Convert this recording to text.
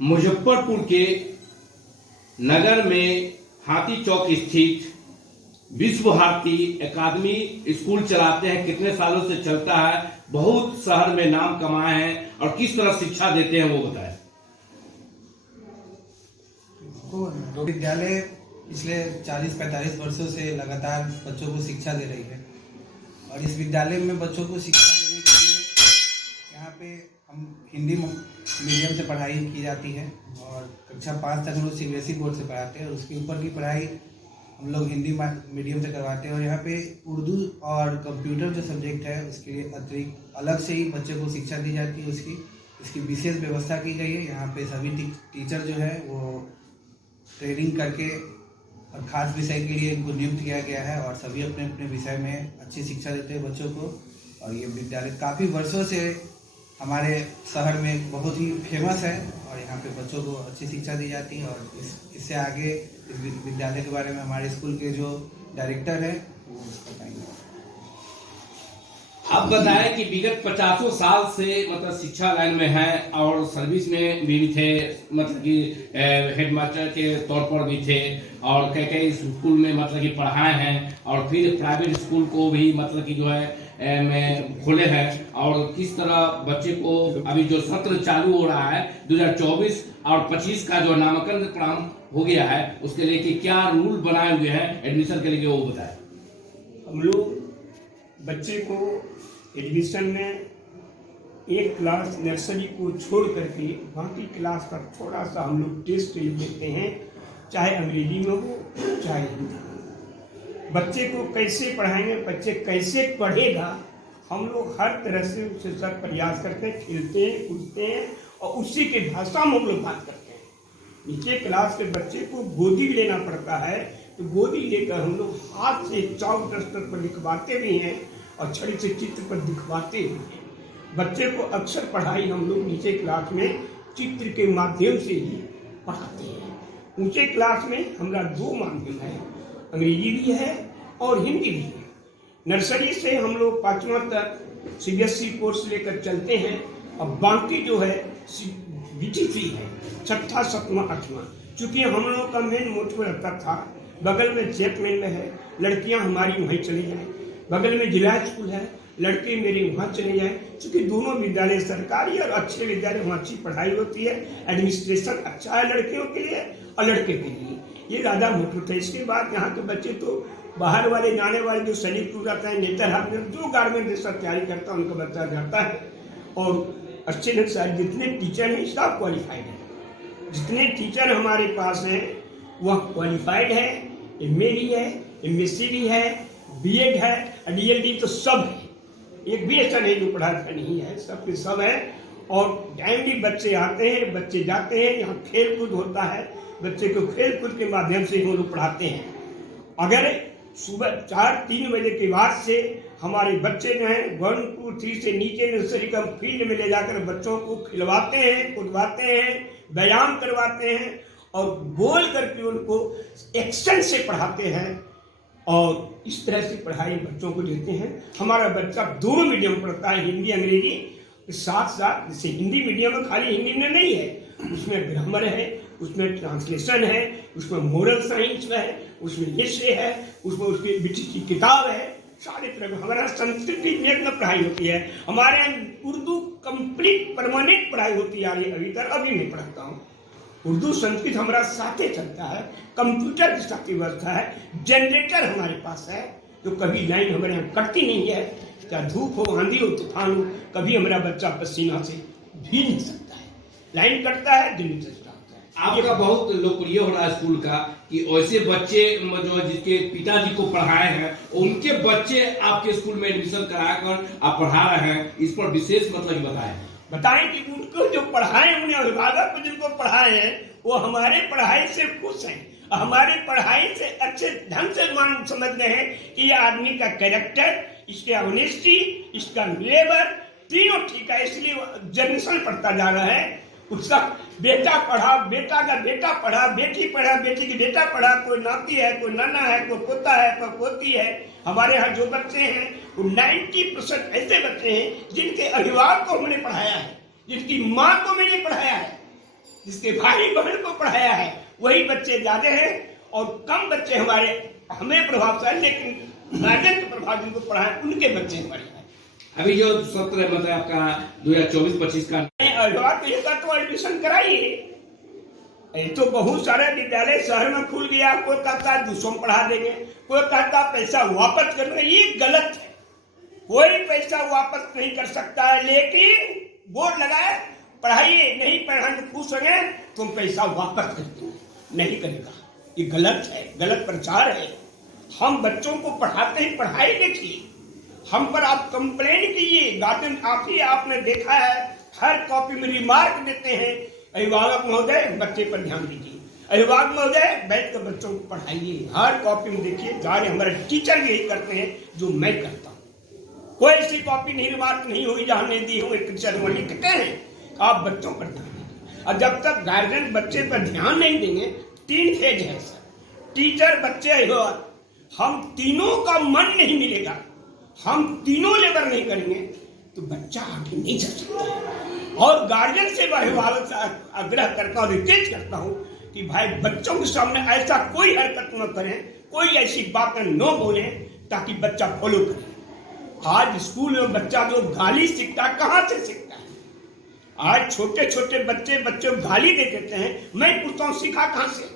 मुजफ्फरपुर के नगर में हाथी चौक स्थित विश्व भारती एकेडमी स्कूल चलाते हैं। कितने सालों से चलता है, बहुत शहर में नाम कमाए हैं और किस तरह शिक्षा देते हैं वो बताएं। विद्यालय पिछले 40-45 वर्षों से लगातार बच्चों को शिक्षा दे रही है और इस विद्यालय में बच्चों को शिक्षा देने के लिए यहाँ पे हम हिंदी मीडियम से पढ़ाई की जाती है और कक्षा 5 तक हम लोग CBSE बोर्ड से पढ़ाते हैं और उसके ऊपर की पढ़ाई हम लोग हिंदी मीडियम से करवाते हैं। और यहाँ पे उर्दू और कंप्यूटर जो सब्जेक्ट है उसके लिए अतिरिक्त अलग से ही बच्चे को शिक्षा दी जाती है। इसकी विशेष व्यवस्था की गई है। यहाँ पे सभी टीचर जो है वो ट्रेनिंग करके और खास विषय के लिए इनको नियुक्त किया गया है और सभी अपने अपने विषय में अच्छी शिक्षा देते हैं बच्चों को। और ये विद्यालय काफ़ी वर्षों से हमारे शहर में बहुत ही फेमस है और यहाँ पे बच्चों को अच्छी शिक्षा दी जाती है। और इससे आगे इस विद्यालय के बारे में हमारे स्कूल के जो डायरेक्टर हैं वो बताएंगे। आप बताएं कि विगत 50 साल से मतलब शिक्षा लाइन में है और सर्विस में भी थे, मतलब कि हेडमास्टर के तौर पर भी थे और कई स्कूल में मतलब कि पढ़ाए हैं और फिर प्राइवेट स्कूल को भी मतलब कि जो है में खोले हैं। और किस तरह बच्चे को अभी जो सत्र चालू हो रहा है 2024 और 25 का जो नामांकन प्रारंभ हो गया है उसके लिए कि क्या रूल बनाए हुए हैं एडमिशन के लिए वो बताएं। हम लोग बच्चे को एडमिशन में एक क्लास नर्सरी को छोड़ करके बाकी क्लास का थोड़ा सा हम लोग टेस्ट लेते हैं, चाहे अंग्रेजी में हो चाहे हिंदी में। बच्चे को कैसे पढ़ाएंगे, बच्चे कैसे पढ़ेगा, हम लोग हर तरह से उसके साथ प्रयास करते हैं, खेलते हैं, कूदते हैं और उसी के भाषा में हम लोग बात करते हैं। नीचे क्लास के बच्चे को गोदी भी लेना पड़ता है तो गोदी लेकर हम लोग हाथ से चौक डस्टर पर लिखवाते भी हैं और छड़ी से चित्र पर दिखवाते भी हैं। बच्चे को अक्सर पढ़ाई हम लोग नीचे क्लास में चित्र के माध्यम से ही पढ़ाते हैं। ऊंचे क्लास में हमारा 2 माध्यम है, अंग्रेजी भी है और हिंदी भी है। नर्सरी से हम लोग 5वां तक CBSE कोर्स लेकर चलते हैं और बाकी जो है BTC है 6ठा 7वां 8वां। चूँकि हम लोग का मेन मोटिव रहता था बगल में चैपमैन में है, लड़कियां हमारी वहीं चली जाएं, बगल में जिला स्कूल है, लड़के मेरे वहाँ चले जाएं। चूँकि दोनों विद्यालय सरकारी और अच्छे विद्यालय, वहाँ अच्छी पढ़ाई होती है, एडमिनिस्ट्रेशन अच्छा है लड़कियों के लिए और लड़के के लिए, ये ज़्यादा मोटिव था। इसके बाद यहाँ के बच्चे तो बाहर वाले जाने वाले जो सैनिक टूर आता है, नेतरहाट में जो गारमेंट में सब तैयारी करता है उनका बच्चा जाता है। और अच्छे ढंग से जितने टीचर हैं सब क्वालिफाइड हैं, जितने टीचर हमारे पास हैं वह क्वालिफाइड है, MA भी है, MSc भी है, B.Ed है, DLD तो सब है। एक भी ऐसा नहीं जो पढ़ा नहीं है, सब के सब है। और टाइमली बच्चे आते हैं, बच्चे जाते हैं, यहाँ खेल कूद होता है, बच्चे को खेल कूद के माध्यम से हम लोग पढ़ाते हैं। अगर सुबह 4-3 बजे के बाद से हमारे बच्चे जो हैं 1, 2, 3 से नीचे नर्सरी का फील्ड में ले जाकर बच्चों को खिलवाते हैं, कूदवाते हैं, व्यायाम करवाते हैं और बोल करके उनको एक्शन से पढ़ाते हैं और इस तरह से पढ़ाई बच्चों को देते हैं। हमारा बच्चा दोनों मीडियम पढ़ता है, हिंदी अंग्रेजी के साथ साथ। जैसे हिंदी मीडियम में खाली हिंदी में नहीं है, उसमें ग्रामर है, उसमें ट्रांसलेशन है, उसमें मोरल साइंस है, उसमें हिस्ट्री है, उसमें उसकी BTC किताब है, सारे तरह का। हमारा संस्कृत में पढ़ाई होती है, हमारे यहाँ उर्दू कंप्लीट परमानेंट पढ़ाई होती आ रही है। अभी तक अभी मैं पढ़ाता हूँ उर्दू संस्कृत, हमारा साथे चलता है, कंप्यूटर की साथ व्यवस्था है, जनरेटर हमारे पास है जो कभी लाइन हमारे यहाँ कटती नहीं है। चाहे धूप हो, आंधी हो, तूफान हो, कभी हमारा बच्चा पसीना से भीग नहीं सकता है। लाइन कटता है, जनरेटर चलता है। आपका बहुत लोकप्रिय हो रहा है स्कूल का कि ऐसे बच्चे जो जिसके पिताजी को पढ़ाए हैं उनके बच्चे आपके स्कूल में एडमिशन करा कर आप पढ़ा रहे हैं, इस पर विशेष मतलब बताएं कि उनको जो पढ़ाए, उन्हें अभिभावक को जिनको पढ़ाए हैं वो हमारे पढ़ाई से खुश हैं, हमारे पढ़ाई से अच्छे ढंग से मान समझते हैं कि ये आदमी का कैरेक्टर, इसके ऑनेस्टी, इसका लेबर तीनों ठीक है। इसलिए जनरेशन बढ़ता जा रहा है। उसका बेटा पढ़ा, बेटा का बेटा पढ़ा, बेटी पढ़ा, बेटी की बेटा पढ़ा, कोई नाती है, कोई नाना है, कोई पोता है, कोई पोती है। हमारे यहाँ जो बच्चे हैं वो 90% ऐसे बच्चे हैं जिनके अभिभावक को हमने पढ़ाया है, जिनकी माँ को मैंने पढ़ाया है। जिसके भाई बहन को पढ़ाया है वही बच्चे ज्यादा हैं और कम बच्चे हमारे हमें प्रभावशाली, लेकिन गार्जियन के प्रभाव जिनको पढ़ाए उनके बच्चे हमारे हैं। अभी जो सत्र मतलब आपका 2024-25 का अभिभावक तो एडमिशन कराइए। तो बहुत सारे विद्यालय शहर में खुल गया, कोई कहता है दूसरों में पढ़ा देंगे, कोई कहता पैसा वापस कर देंगे। ये गलत है, कोई पैसा वापस नहीं कर सकता है, लेकिन बोर्ड लगाए पढ़ाइए, नहीं पढ़ाएंगे खुश होंगे तुम पैसा वापस कर देंगे, नहीं करेगा। ये गलत है, गलत प्रचार है। हम बच्चों को पढ़ाते ही पढ़ाई देखिए, हम पर आप कंप्लेन कीजिए। गार्जियन आप ही आपने देखा है हर कॉपी में रिमार्क देते हैं, अभिभावक महोदय बच्चे पर ध्यान दीजिए, अभिभावक महोदय बैठ कर बच्चों को पढ़ाइए। हर कॉपी में देखिए, सारे हमारे टीचर यही करते हैं जो मैं करता हूँ। कोई ऐसी कॉपी नहीं रिमार्क नहीं हुई जहां नहीं दी हुई, टीचर वो लिखते हैं। आप बच्चों पर ध्यान दीजिए, और जब तक गार्जियन बच्चे पर ध्यान नहीं देंगे, 3 फेज है सर, टीचर बच्चे अभिभावक, हम तीनों का मन नहीं मिलेगा, हम तीनों लेबर नहीं करेंगे तो बच्चा आगे नहीं चल सकता। और गार्जियन से अभिभावक से आग्रह करता हूँ, रिक्वेस्ट करता हूँ कि भाई बच्चों के सामने ऐसा कोई हरकत न करें, कोई ऐसी बातें न बोलें ताकि बच्चा फॉलो करे। आज स्कूल में बच्चा जो गाली सीखता है, कहाँ से सीखता है? आज छोटे छोटे बच्चे बच्चों को गाली दे देते हैं। मैं पूछता हूँ सीखा कहाँ से?